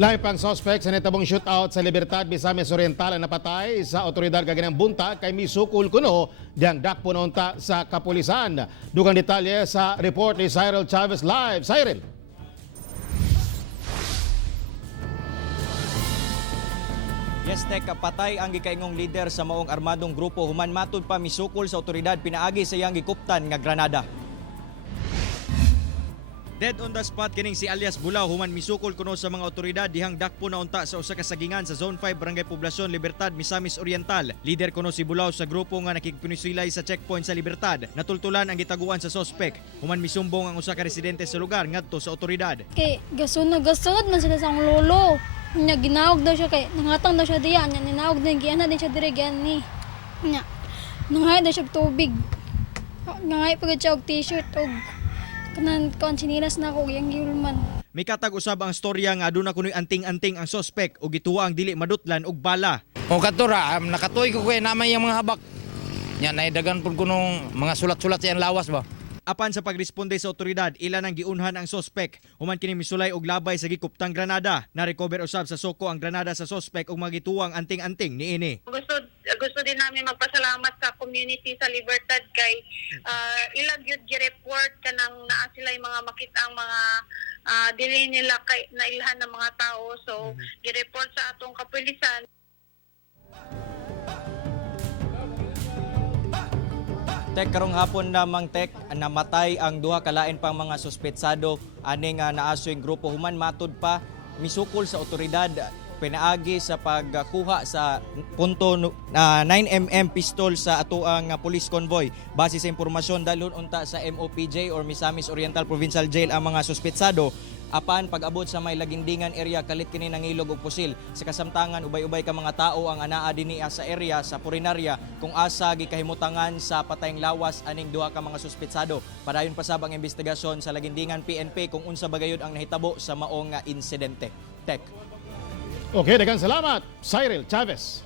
Lahi pang suspek sa netabong shootout sa Libertad, Misamis Oriental ang napatay sa otoridad kaganang bunta kay Misukol kuno dihang dakpo na unta sa kapulisan. Dugang detalye sa report ni Cyril Chavez live. Cyril. Yes, Tek, patay ang gikaingong leader sa maong armadong grupo human matud pa misukol sa otoridad pinaagi sa iyang gikuptan nga granada. Dead on the spot kining si alias Bulaw human misukol kuno sa mga otoridad dihang dakpo na unta sa usa ka sagingan sa Zone 5 Barangay Poblasyon Libertad, Misamis Oriental. Leader kuno si Bulaw sa grupo nga nakigpinisilay sa checkpoint sa Libertad. Natultulan ang gitaguan sa suspek. Human misumbong ang usa ka residente sa lugar ngadto sa otoridad. Kay gasod man sila sa akong lolo. Nya ginawag daw siya kay nangatang daw siya diyan. Nya ninawag din giana din siya dire ni. Nya nanghay daw siya og tubig. Nanghay pagod siya og t-shirt og kanan konchinilas na ako yang gilman. May katag usab ang storya nga aduna kunoy anting-anting ang suspek ug gituwa ang dili madutlan og bala. O katura, nakatoy ko kay namay yung mga habak. Nya naidagan pud kunong mga sulat-sulat sa iyang lawas ba. Apan sa pagresponde sa otoridad, ilan ang giunhan ang suspek. Human kini misulay og labay sa gikuptang granada. Na-recover usab sa soko ang granada sa suspek ug magituwang anting-anting niini. Gusto din namin magpasalamat sa community sa Libertad kay ilag yun gi-report kanang naa sila yung mga makita ang mga dili nila kay nailhan ng mga tao. So gi-report sa atong kapulisan. Tek, karong hapon namang Tek, namatay ang duha kalain pang mga suspetsado aning naasoy grupo human matud pa misukol sa otoridad pinaagi sa pagkuha sa punto 9mm pistol sa atuang police convoy. Base sa impormasyon dalhon unta sa MOPJ or Misamis Oriental Provincial Jail ang mga suspetsado. Apan pag-abot sa may lagindingan area kalit kini nangilog og pusil. Sa kasamtangan ubay-ubay ka mga tao ang anaa dinhi sa area sa purinarya kung asa gikahimutangan sa patayng lawas aning duha ka mga suspetsado. Padayon pa sab ang investigasyon sa lagindingan PNP kung unsa bagayod ang nahitabo sa maong insidente. Tek. Okay, daghang salamat, Cyril Chavez.